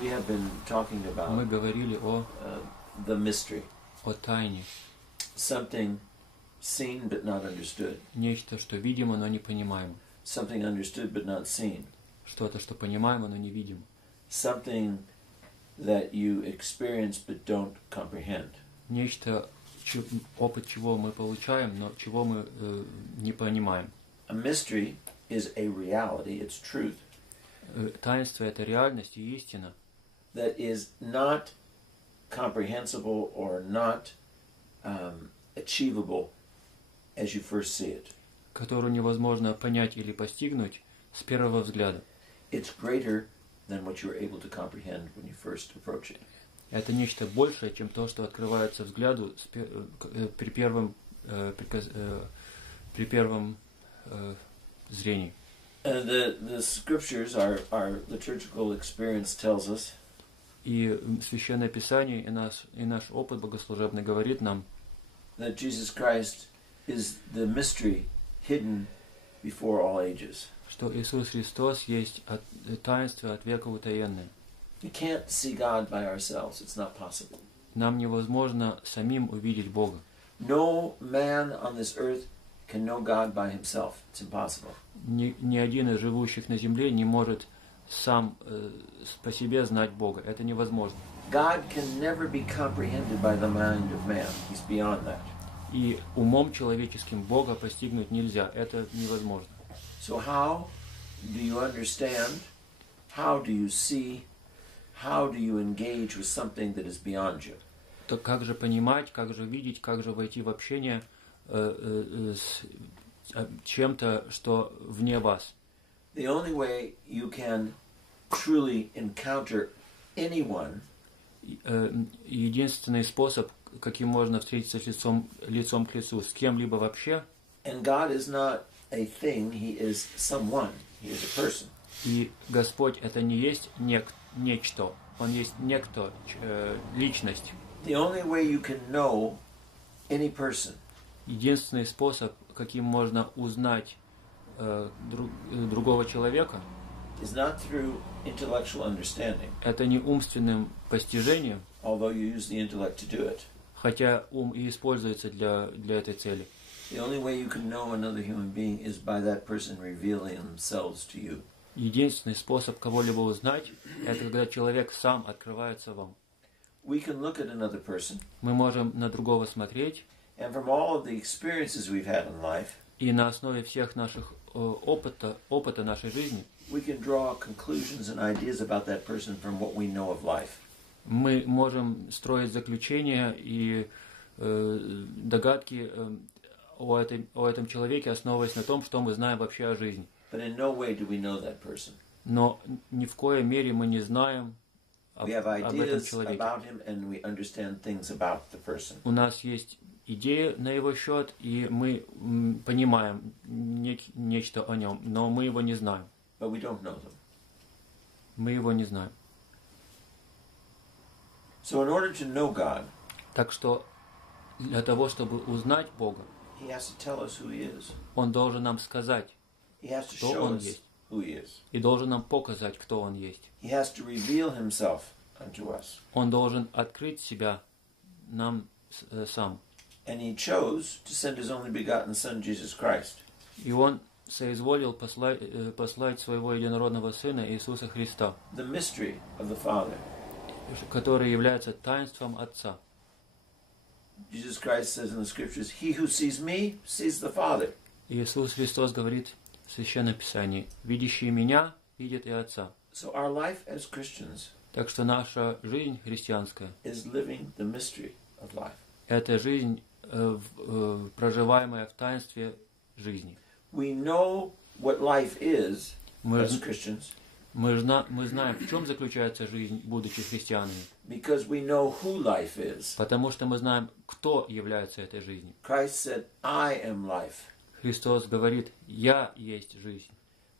we have been talking about Мы говорили the mystery, о тайне. something seen but not understood, Нечто, что видимо, но не понимаемо. something understood but not seen, Что-то, что понимаемо, но не видимо. something that you experience but don't comprehend. Нечто, опыт чего мы получаем, но чего мы не понимаем. A mystery is a reality, it's truth, Таинство — это реальность и истина, that is not comprehensible or not achievable as you first see it. которую невозможно понять или постигнуть с первого взгляда. It's greater than what you were able to comprehend when you first approach it. Это нечто большее, чем то, что открывается взгляду при первом зрении. The scriptures, our liturgical experience tells us И Священное Писание и наш опыт богослужебный говорит нам, that Jesus Christ is the mystery hidden before all ages. что Иисус Христос есть таинство от века утаенное. We can't see God by ourselves. It's not possible. Нам невозможно самим увидеть Бога. No man on this earth can know God by himself. It's impossible. Ни один из живущих на земле не может сам по себе знать Бога. Это невозможно. God can never be comprehended by the mind of man. He's beyond that. И умом человеческим Бога постигнуть нельзя. Это невозможно. So how do you understand? How do you see? How do you engage with something that is beyond you? То как же понимать, как же видеть, как же войти в общение с чем-то, что вне вас? The only way you can truly encounter anyone Единственный способ, каким можно встретиться лицом к лицу с кем-либо вообще, and God is not a thing, He is someone, He is a person. и Господь это не есть нечто, Он есть некто, личность. The only way you can know any person Единственный способ, каким можно узнать другого человека, is not through intellectual understanding, это не умственным постижением, although you use the intellect to do it. хотя ум и используется для этой цели. The only way you can know another human being is by that person revealing themselves to you. Единственный способ кого-либо узнать, это когда человек сам открывается вам. We can look at another person, Мы можем на другого смотреть, and from all of the experiences we've had in life, и на основе всех наших опыта нашей жизни we can draw conclusions and ideas about that person from what we know of life. мы можем строить заключения и догадки о этом человеке, основываясь на том, что мы знаем вообще о жизни. But in no way do we know that person. Но ни в коей мере мы не знаем об We have этом ideas человеке. about him and we understand things about the person. У нас есть идея на его счет, и мы понимаем нечто о нем, но мы его не знаем. But we don't know them. Мы его не знаем. So in order to know God, Так что для того, чтобы узнать Бога, He has to tell us who He is. Он должен нам сказать, He has to кто show Он us есть, who He is. и должен нам показать, кто Он есть. He has to reveal Himself unto us. Он должен открыть себя нам сам. And He chose to send His only begotten Son, Jesus Christ, И Он соизволил послать своего единородного Сына Иисуса Христа, the mystery of the Father. который является таинством Отца. Jesus Christ says in the Scriptures, He who sees me sees the Father. Иисус Христос говорит в Священном Писании: «Видящий Меня видит и Отца». So our life as Christians Так что наша жизнь христианская is living the mystery of life. – это жизнь, проживаемая в таинстве жизни. We know what life is Мы as Christians знаем, в чем заключается жизнь, будучи христианами, because we know who life is. потому что мы знаем, кто является этой жизнью. Christ said, I am life. Христос говорит: «Я есть жизнь».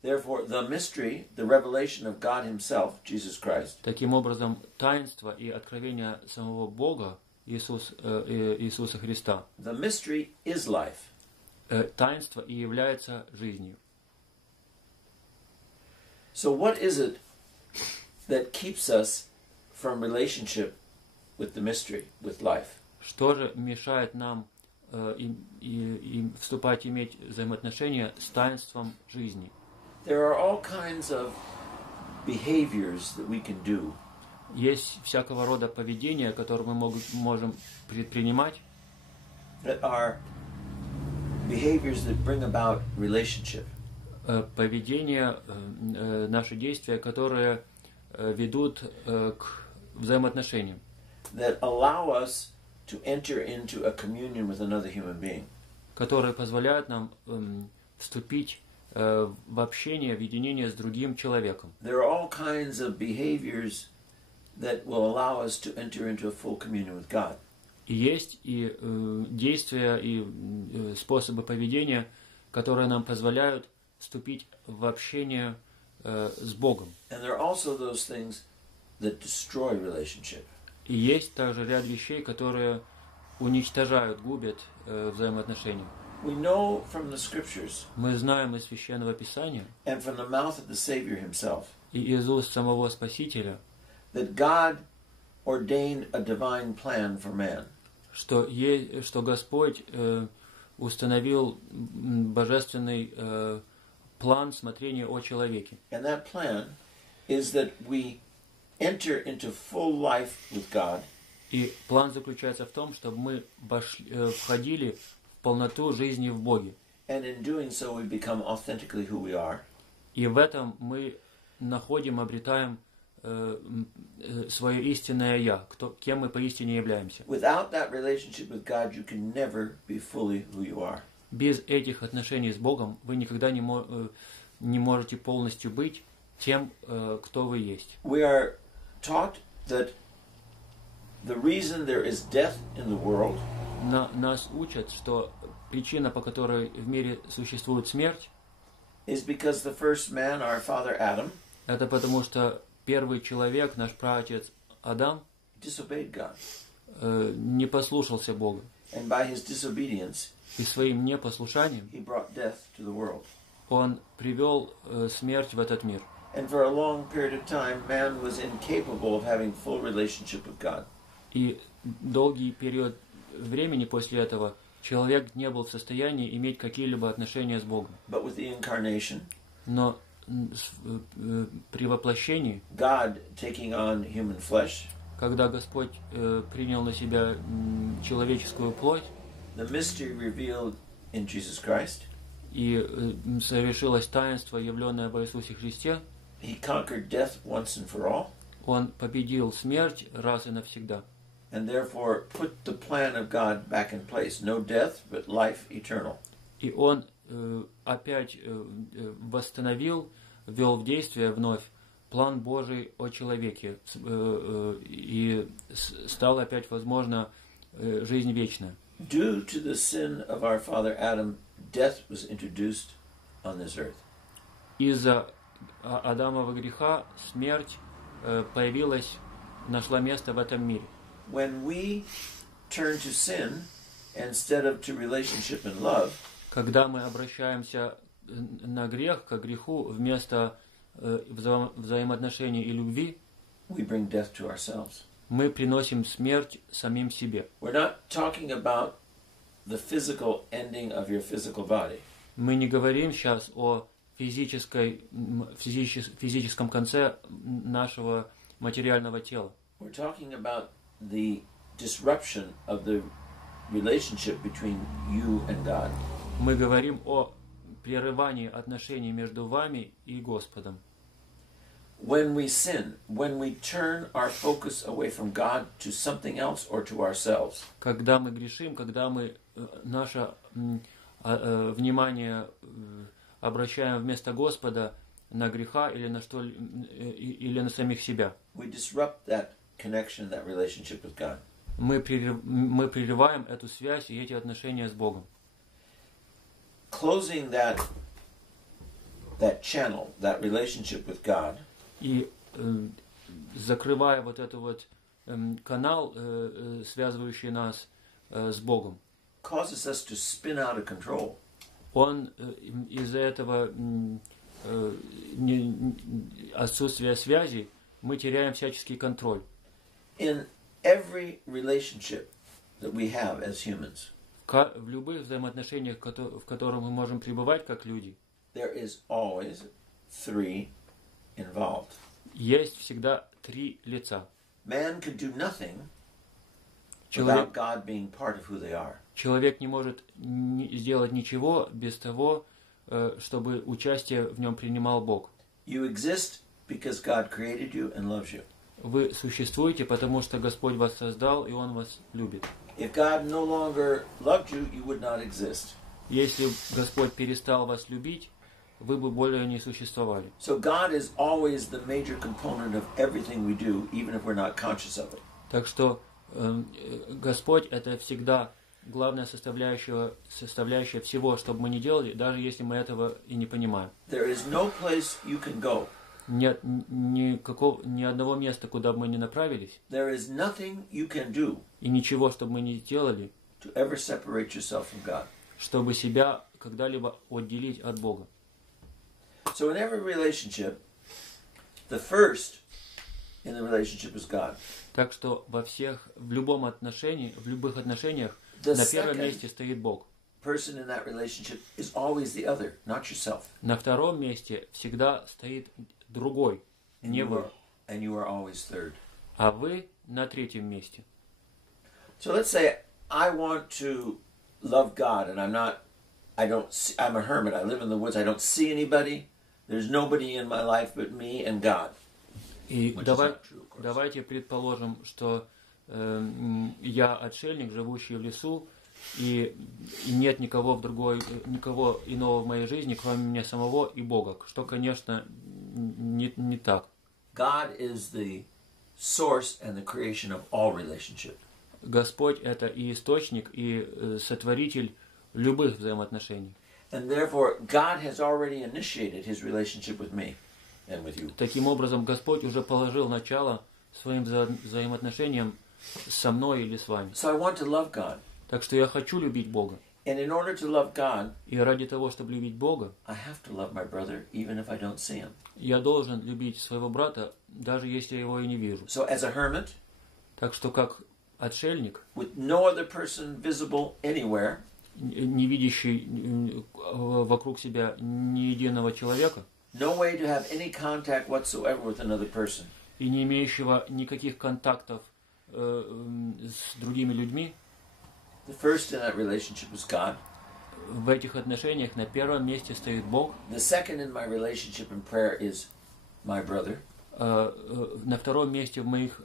Therefore, the mystery, the revelation of God Himself, Jesus Christ, Таким образом, таинство и откровение самого Бога, Иисуса Христа, the mystery is life. таинство и является жизнью. So what is it that keeps us from relationship with the mystery, with life? Что же мешает нам вступать, иметь взаимоотношения с таинством жизни? There are all kinds of behaviors that we can do. Есть всякого рода поведения, которые мы можем предпринимать, That are behaviors that bring about relationship. поведения, наши действия, которые ведут к взаимоотношениям, That allow us to enter into a communion with another human being. которые позволяют нам вступить в общение, в единение с другим человеком. There are all kinds of behaviors that will allow us to enter into a full communion with God. И есть и действия, и способы поведения, которые нам позволяют вступить в общение с Богом. And there are also those things that destroy relationship. И есть также ряд вещей, которые уничтожают, губят взаимоотношения. We know from the scriptures Мы знаем из Священного Писания and from the mouth of the Savior himself и из уст самого Спасителя, that God ordained a divine plan for man. что Господь установил божественный план смотрения о человеке. And that plan is that we enter into full life with God. И план заключается в том, чтобы мы входили в полноту жизни в Боге. And in doing so we become authentically who we are. И в этом мы находим, обретаем свое истинное «Я», кем мы поистине являемся. Without that relationship with God, you can never be fully who you are. Без этих отношений с Богом вы никогда не можете полностью быть тем, кто вы есть. We are taught that the reason there is death in the world Нас учат, что причина, по которой в мире существует смерть, is because the first man, our father Adam, это потому что первый человек, наш праотец Адам, disobeyed God. Не послушался Бога. And by his disobedience, И своим непослушанием he brought death to the world. он привел смерть в этот мир. And for a long period of time, man was incapable of having full relationship with God. И долгий период времени после этого человек не был в состоянии иметь какие-либо отношения с Богом. But with the incarnation, Но при воплощении, God taking on human flesh, когда Господь принял на себя человеческую плоть, the mystery revealed in Jesus Christ, и совершилось таинство, явленное во Иисусе Христе, he conquered death once and for all, Он победил смерть раз и навсегда. and therefore put the plan of God back in place. No death, but life eternal. И Он опять восстановил, ввел в действие вновь план Божий о человеке, и стала опять возможна жизнь вечная. Due to the sin of our father Adam, death was introduced on this earth. Из-за Адамова греха смерть появилась, нашла место в этом мире. When we turn to sin instead of to relationship and love, Когда мы обращаемся на грех, к греху, вместо взаимоотношений и любви, we bring death to ourselves. мы приносим смерть самим себе. We're not talking about the physical ending of your physical body. Мы не говорим сейчас о физическом конце нашего материального тела. We're talking about the disruption of the relationship between you and God. Мы говорим о прерывании отношений между вами и Господом. When we sin, when we turn our focus away from God to something else or to ourselves, Когда мы грешим, когда мы наше внимание обращаем вместо Господа на греха или на что или на самих себя, we disrupt that connection, that relationship with God. мы прерываем эту связь и эти отношения с Богом. Closing that channel, that relationship with God, И закрывая вот этот вот канал, связывающий нас с Богом, causes us to spin out of control. он из-за этого отсутствия связи мы теряем всяческий контроль. In every relationship that we have as humans, В любых взаимоотношениях, в которых мы можем пребывать как люди, there is always three involved. есть всегда три лица. Man can do nothing without God being part of who they are. Человек не может сделать ничего без того, чтобы участие в нем принимал Бог. You exist because God created you and loves you. Вы существуете, потому что Господь вас создал, и Он вас любит. If God no longer loved you, you would not exist. Если Господь перестал вас любить, вы бы более не существовали. So God is always the major component of everything we do, even if we're not conscious of it. Так что Господь — это всегда главная составляющая всего, что бы мы ни делали, даже если мы этого и не понимаем. There is no place you can go. Нет ни одного места, куда бы мы ни направились, There is nothing you can do и ничего, что бы мы ни сделали, to ever separate yourself from God. чтобы себя когда-либо отделить от Бога. So in every relationship, the first in the relationship is God. Так что в любых отношениях The на первом second месте стоит Бог. person in that relationship is always the other, not yourself. На втором месте всегда стоит другой, не вы. And you are always third. А вы на третьем месте. So let's say I want to love God and I'm a hermit. I live in the woods. I don't see anybody. There's nobody in my life but me and God. И давайте предположим, что я отшельник, живущий в лесу, и нет никого иного в моей жизни, кроме меня самого и Бога, что, конечно, не так. God is the source and the creation of all relationships. Господь — это и источник, и сотворитель любых взаимоотношений. And therefore, God has already initiated His relationship with me and with you. Таким образом, Господь уже положил начало своим взаимоотношениям со мной или с вами. So I want to love God. Так что я хочу любить Бога. And in order to love God, И ради того, чтобы любить Бога, I have to love my brother even if I don't see him. я должен любить своего брата, даже если я его и не вижу. So as a hermit, Так что как отшельник, with no other person visible anywhere, не видящий вокруг себя ни единого человека, no way to have any contact whatsoever with another person, и не имеющего никаких контактов с другими людьми, the first in that relationship is God. в этих отношениях на первом месте стоит Бог. The second in my relationship in prayer is my brother. На втором месте в моих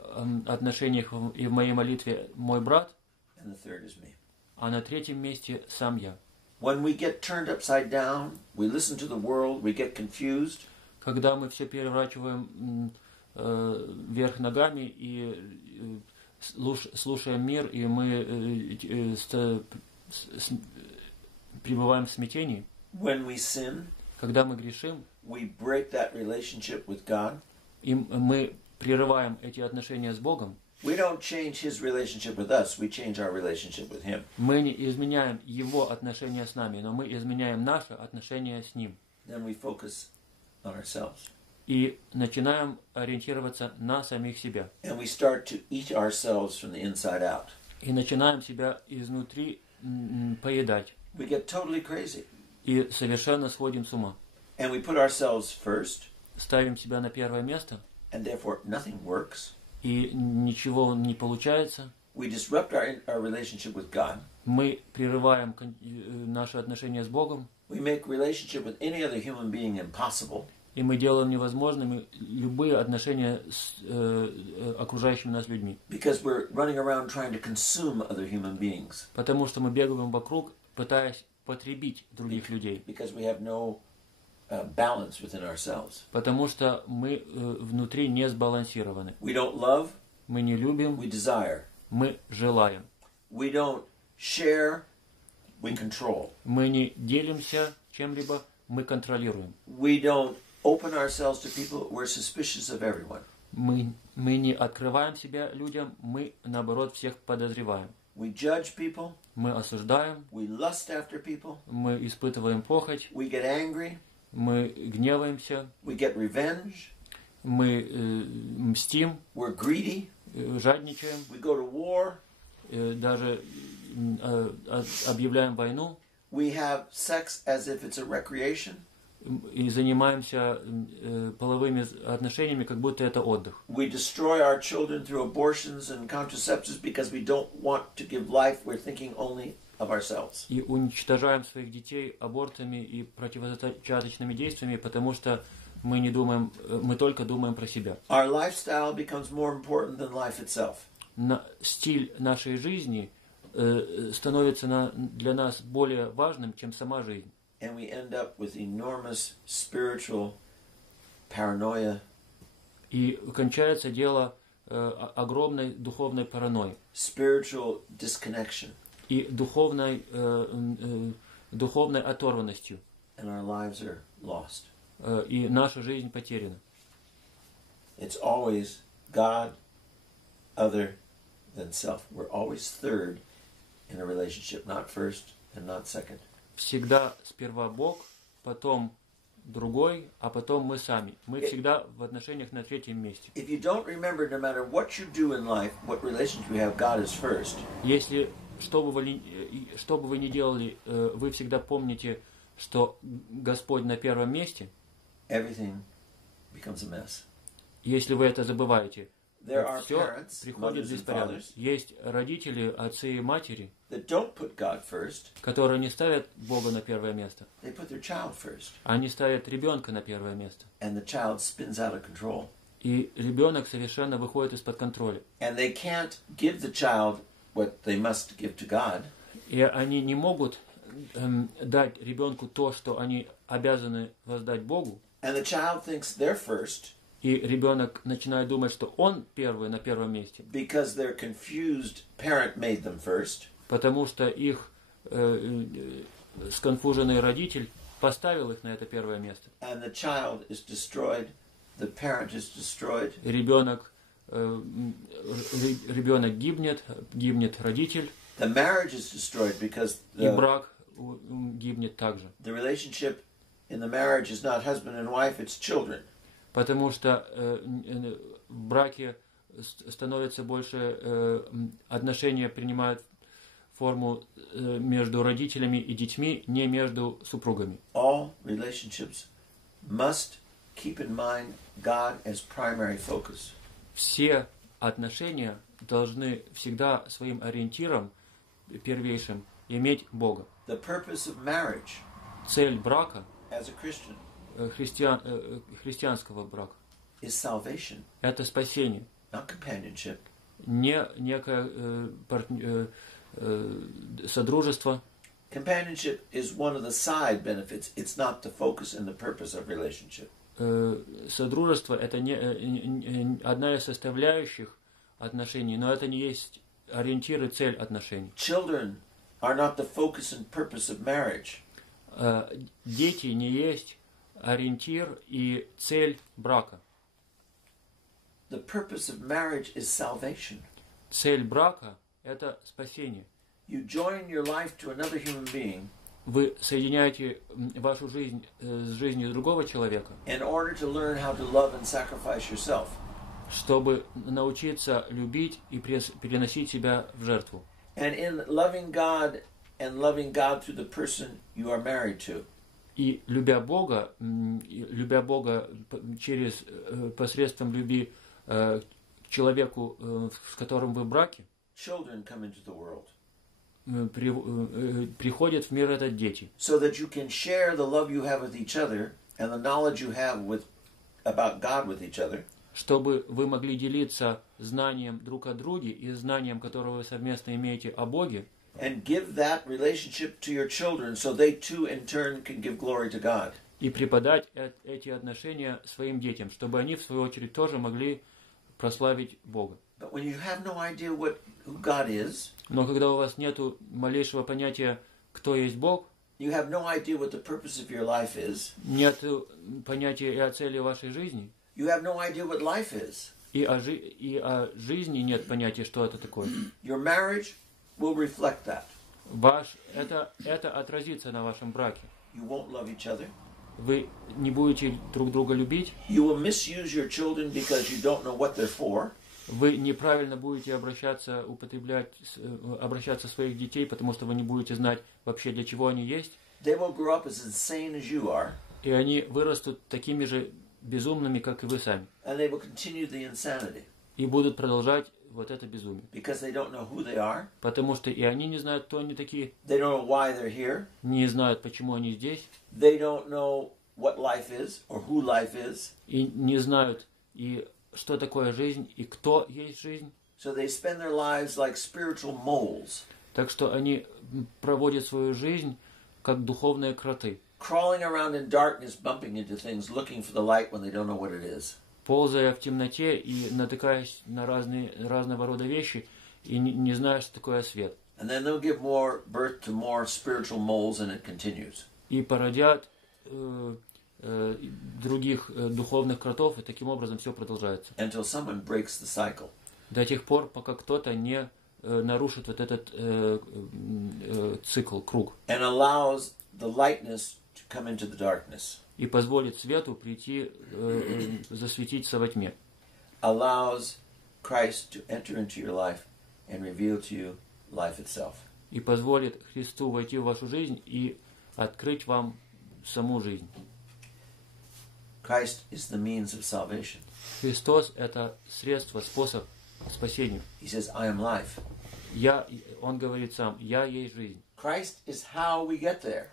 отношениях и в моей молитве мой брат, And the third is me. а на третьем месте сам я. When we get turned upside down, we listen to the world, we get confused. Когда мы все переворачиваем вверх ногами и слушаем мир, и мы пребываем в смятении, When we sin, когда мы грешим, we break that relationship with God. и мы прерываем эти отношения с Богом, We don't change His relationship with us, we change our relationship with Him. мы не изменяем Его отношения с нами, но мы изменяем наши отношения с Ним. Then we focus on ourselves. И начинаем ориентироваться на самих себя. And we start to eat ourselves from the inside out. И начинаем себя изнутри поедать. We get totally crazy. И совершенно сводим с ума. And we put ourselves first, Ставим себя на первое место, and therefore nothing works. и ничего не получается. We disrupt our relationship with God. Мы прерываем наши отношения с Богом, We make relationship with any other human being impossible. и мы делаем невозможными любые отношения с окружающими нас людьми. Because we're running around trying to consume other human beings. Потому что мы бегаем вокруг, пытаясь потребить других людей. Because we have no balance within ourselves. Потому что мы внутри не сбалансированы. We don't love, Мы не любим, we desire. мы желаем. We don't share, we control. Мы не делимся чем-либо, мы контролируем. We don't open ourselves to people, we're suspicious of everyone. Мы не открываем себя людям, мы, наоборот, всех подозреваем. We judge people, Мы осуждаем, we lust after people, мы испытываем похоть, we get angry, мы гневаемся, we get revenge, Мы мстим, we're greedy, жадничаем, we go to war, даже объявляем войну, we have sex as if it's a recreation, и занимаемся половыми отношениями, как будто это отдых. we destroy our children through abortions and contraceptives because we don't want to give life, we're thinking only of ourselves. И уничтожаем своих детей абортами и противозачаточными действиями, потому что мы не думаем, мы только думаем про себя. Our lifestyle becomes more important than life itself. Стиль нашей жизни становится для нас более важным, чем сама жизнь. And we end up with enormous spiritual paranoia. И кончается дело огромной духовной паранойи. Spiritual disconnection. И духовной оторванностью. And our lives are lost. И наша жизнь потеряна. It's always God other than self. We're always third in a relationship, not first and not second. Всегда сперва Бог, потом другой, а потом мы сами. Мы всегда в отношениях на третьем месте. If you don't remember, no matter what you do in life, what relationship you have, God is first. Если что бы вы ни делали, вы всегда помните, что Господь на первом месте. Everything becomes a mess. Если вы это забываете, There are все parents, приходит mothers в and беспорядок. fathers, Есть родители, отцы и матери, that don't put God first. которые не ставят Бога на первое место. They put their child first. Они ставят ребенка на первое место. And the child spins out of control. И ребенок совершенно выходит из-под контроля. And they can't give the child what they must give to God. И они не могут дать ребенку то, что они обязаны воздать Богу. And the child thinks they're first. И ребенок начинает думать, что он первый на первом месте. Because their confused parent made them first. Потому что их сконфуженный родитель поставил их на это первое место. And the child is destroyed. The parent is destroyed. Ребенок гибнет родитель. The marriage is destroyed because И брак гибнет также. the relationship in the marriage is not husband and wife, it's children. Потому что в браке становится больше, отношения принимают форму между родителями и детьми, не между супругами. All relationships must keep in mind God as primary focus. Все отношения должны всегда своим ориентиром первейшим иметь Бога. The purpose of marriage Цель брака, as a Christian христианского брака, is salvation, это спасение, not companionship. не некое содружество. Companionship is one of the side benefits. It's not the focus and the purpose of relationship. Содружество это не одна из составляющих отношений, но это не есть ориентир и цель отношений. Children are not the focus and purpose of marriage. Дети не есть ориентир и цель брака. The purpose of marriage is salvation. Цель брака это спасение. You join your life to another human being. Вы соединяете вашу жизнь с жизнью другого человека, In order to learn how to love and sacrifice yourself. чтобы научиться любить и переносить себя в жертву. And in loving God and loving God through the person you are married to. И любя Бога через посредством любви к человеку, с которым вы в браке, Children come into the world. Приходят в мир этот дети. So that you can share the love you have with each other and the knowledge you have about God with each other. Чтобы вы могли делиться знанием друг о друге и знанием, которое вы совместно имеете о Боге. And give that relationship to your children so they too in turn can give glory to God. И преподать эти отношения своим детям, чтобы они в свою очередь тоже могли прославить Бога. But when you have no idea who God is, но когда у вас нету малейшего понятия, кто есть Бог, you have no idea what the purpose of your life is, нету понятия и о цели вашей жизни, you have no idea what life is, и о жизни нет понятия, что это такое. Your marriage will reflect that. Это отразится на вашем браке. You won't love each other. вы не будете друг друга любить, you will misuse your children because you don't know what they're for, вы неправильно будете обращаться своих детей, потому что вы не будете знать вообще, для чего они есть. they will grow up as insane as you are, И они вырастут такими же безумными, как и вы сами. and they will continue the insanity И будут продолжать вот это безумие. because they don't know who they are, Потому что и они не знают, кто они такие, they don't know why they're here, не знают, почему они здесь, they don't know what life is or who life is, и не знают, и что такое жизнь, и кто есть жизнь. so they spend their lives like spiritual moles, Так что они проводят свою жизнь как духовные кроты, crawling around in darkness, bumping into things, looking for the light when they don't know what it is. ползая в темноте и натыкаясь на разного рода вещи, и не зная, что такое свет. And then they'll give more birth to more spiritual moles, and it continues. И породят других духовных кротов, и таким образом все продолжается. Until someone breaks the cycle. До тех пор, пока кто-то не нарушит вот этот цикл, круг. And allows the lightness to come into the darkness. И позволит свету прийти, засветиться во тьме. Allows Christ to enter into your life and reveal to you life itself. И позволит Христу войти в вашу жизнь и открыть вам саму жизнь. Christ is the means of salvation. Христос – это средство, способ спасения. He says, I am life. Он говорит сам, «Я есть жизнь». Christ is how we get there.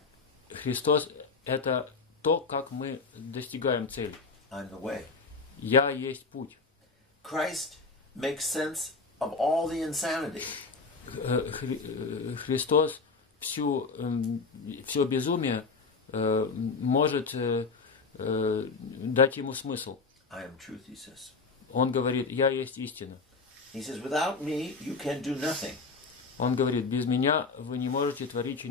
Христос – это то, как мы достигаем цели. I'm the way. «Я есть путь». Christ makes sense of all the insanity. Христос все безумие может дать ему смысл. I am truth, he says. Он говорит, «Я есть истина». He says, without me, you can do nothing. Он говорит, без меня вы не можете творить и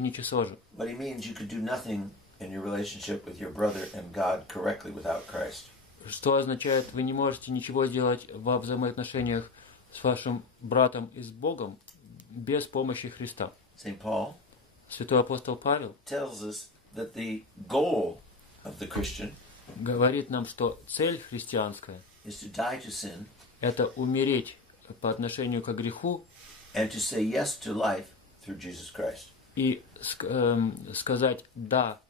ничего же. But he means you could do nothing in your relationship with your brother and God correctly without Christ. Что означает, вы не можете ничего сделать во взаимоотношениях с вашим братом и с Богом без помощи Христа. St. Paul Святой апостол Павел tells us that the goal of the Christian говорит нам, что цель христианская is to die to sin – это умереть по отношению к греху and to say yes to life through Jesus Christ. и сказать «да»,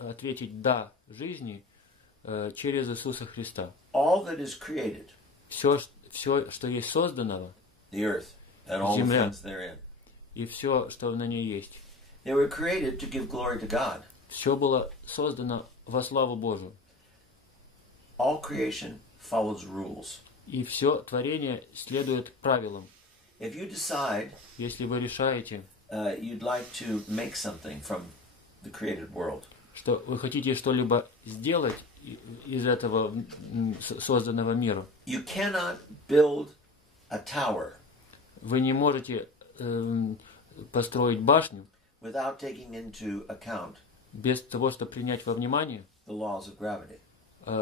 ответить «да» жизни через Иисуса Христа. All that is created, Все, что есть создано, the earth and all the Земля. things therein, и все, что на ней есть, they were created to give glory to God. все было создано во славу Божию. All creation follows rules. И все творение следует правилам. If you decide Если вы решаете, you'd like to make something from the created world, что вы хотите что-либо сделать из этого созданного мира, you cannot build a tower вы не можете построить башню without taking into account без того, чтобы принять во внимание the laws of gravity.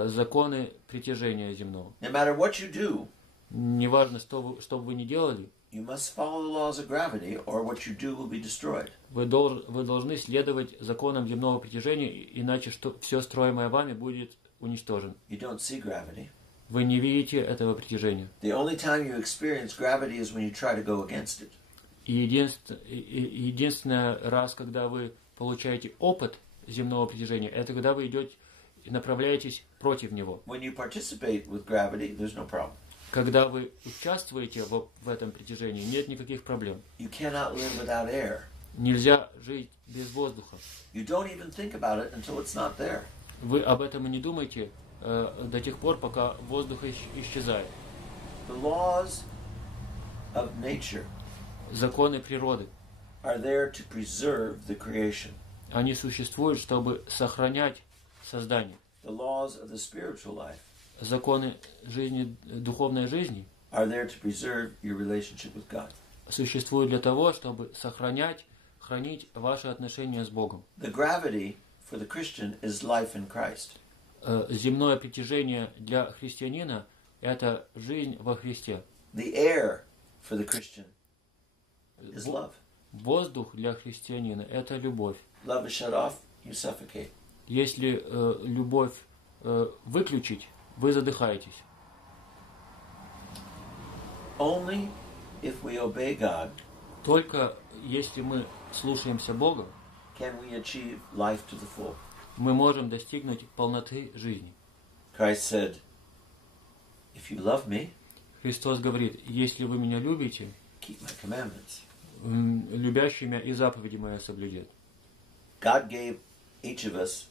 законы притяжения земного. No matter what you do, Неважно, что бы вы ни делали, you must follow the laws of gravity, or what you do will be destroyed. вы должны следовать законам земного притяжения, иначе все строимое вами будет уничтожено. You don't see gravity. Вы не видите этого притяжения. The only time you experience gravity is when you try to go against it. И единственный раз, когда вы получаете опыт земного притяжения, это когда вы идете и направляетесь против него. When you participate with gravity, there's no problem. Когда вы участвуете в этом притяжении, нет никаких проблем. You cannot live without air. Нельзя жить без воздуха. You don't even think about it until it's not there. Вы об этом и не думаете до тех пор, пока воздух исчезает. The laws of nature Законы природы, are there to preserve the creation. они существуют, чтобы сохранять создание. The laws of the spiritual life Законы жизни, духовной жизни are there to preserve your relationship with God. существуют для того, чтобы хранить ваши отношения с Богом. The gravity for the Christian is life in Christ. Земное притяжение для христианина – это жизнь во Христе. The air for the Christian is love. Воздух для христианина – это любовь. Love is shut off, you suffocate. Если любовь выключить, вы задыхаетесь. Only if we obey God Только если мы слушаемся Бога, can we achieve life to the full. мы можем достигнуть полноты жизни. Christ said, if you love me, Христос говорит, если вы меня любите, keep my commandments. Любящий меня и заповеди мои соблюдет. God gave each of us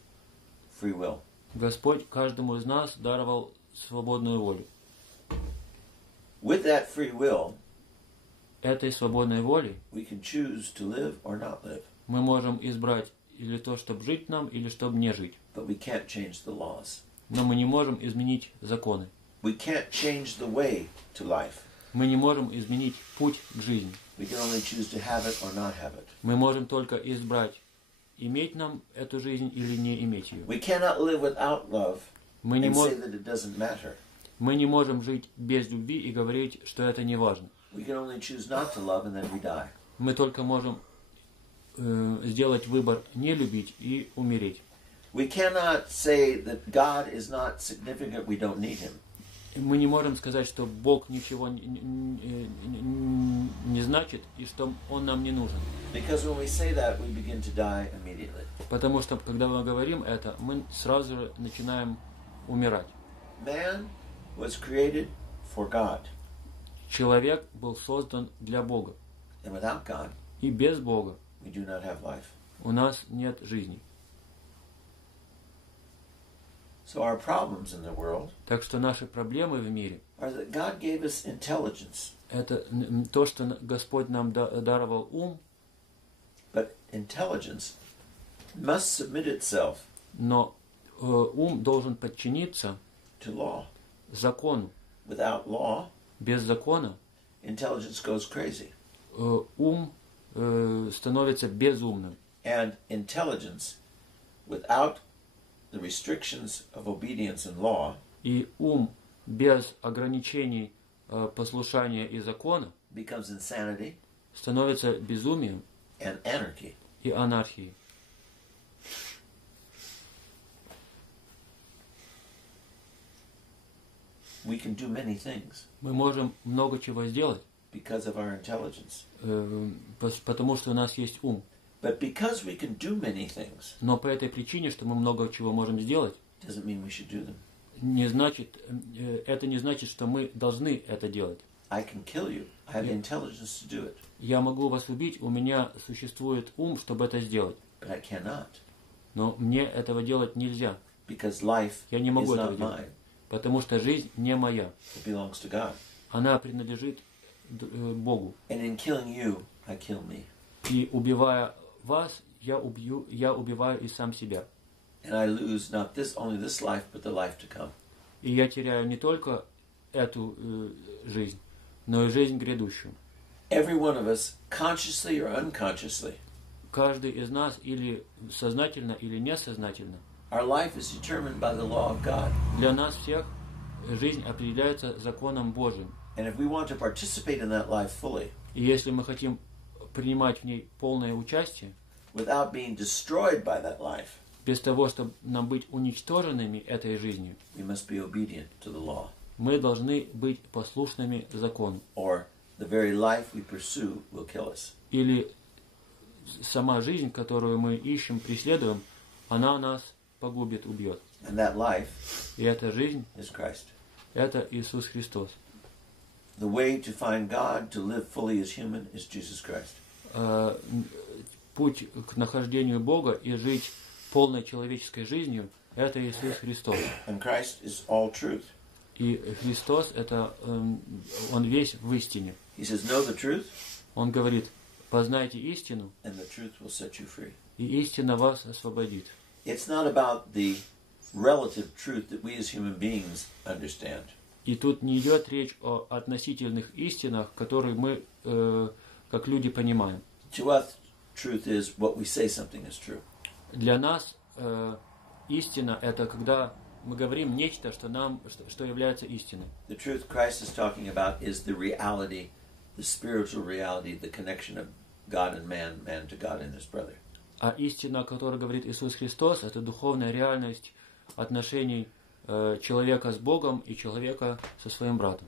free will. Господь каждому из нас даровал свободную волю. With that free will, Этой свободной волей we can choose to live or not live. мы можем избрать или то, чтобы жить нам, или чтобы не жить. But we can't change the laws. Но мы не можем изменить законы. We can't change the way to life. Мы не можем изменить путь к жизни. We can only choose to have it or not have it. Мы можем только избрать, иметь нам эту жизнь или не иметь ее. We cannot live without love Мы не, and say that it doesn't matter. мы не можем жить без любви и говорить, что это не важно. We can only choose not to love and then we die. Мы только можем сделать выбор не любить и умереть. We cannot say that God is not significant, we don't need Him. Мы не можем сказать, что Бог ничего не значит и что Он нам не нужен. Because when we say that, we begin to die immediately. Потому что, когда мы говорим это, мы сразу же начинаем умирать. Man was created for God. Человек был создан для Бога. And without God, И без Бога we do not have life. у нас нет жизни. So our problems in the world Так что наши проблемы в мире are that God gave us intelligence. это то, что Господь нам даровал ум, But intelligence must submit itself но ум должен подчиниться to law. закону. Without law, Без закона intelligence goes crazy. ум становится безумным. And intelligence, without the restrictions of obedience and law, И ум без ограничений послушания и закона becomes insanity становится безумием and anarchy. и анархией. We can do many things Мы можем много чего сделать, because of our intelligence. потому что у нас есть ум. But because we can do many things, Но по этой причине, что мы много чего можем сделать, doesn't mean we should do them. это не значит, что мы должны это делать. I can kill you. I have the intelligence to do it, Я могу вас убить, у меня существует ум, чтобы это сделать. but I cannot Но мне этого делать нельзя. because life Я не is могу этого not делать. mine. Потому что жизнь не моя. It belongs to God. Она принадлежит Богу. And in killing you, I kill me. И убивая вас, я убиваю и сам себя. And I lose not only this life, but the life to come. И я теряю не только эту жизнь, но и жизнь грядущую. Every one of us, consciously or unconsciously, Каждый из нас или сознательно, или несознательно, our life is determined by the law of God. для нас всех жизнь определяется законом Божьим. And if we want to participate in that life fully, И если мы хотим принимать в ней полное участие, without being destroyed by that life, без того, чтобы нам быть уничтоженными этой жизнью, we must be obedient to the law. мы должны быть послушными закону. Or the very life we pursue will kill us. Или сама жизнь, которую мы ищем, преследуем, она нас погубит, убьет. And that life И эта жизнь is Christ. – это Иисус Христос. The way to find God, to live fully as human, is Jesus Christ. Путь к нахождению Бога и жить полной человеческой жизнью – это Иисус Христос. And Christ is all truth. И Христос – это Он весь в истине. He says, know the truth, Он говорит, познайте истину, and the truth will set you free. и истина вас освободит. It's not about the relative truth that we as human beings understand. И тут не идет речь о относительных истинах, которые мы, как люди, понимаем. To us, truth is what we say something is true. Для нас истина – это когда мы говорим нечто, что является истиной. The truth Christ is talking about is the reality, the spiritual reality, the connection of God and man, man to God and his brother. А истина, о которой говорит Иисус Христос, это духовная реальность отношений человека с Богом и человека со своим братом.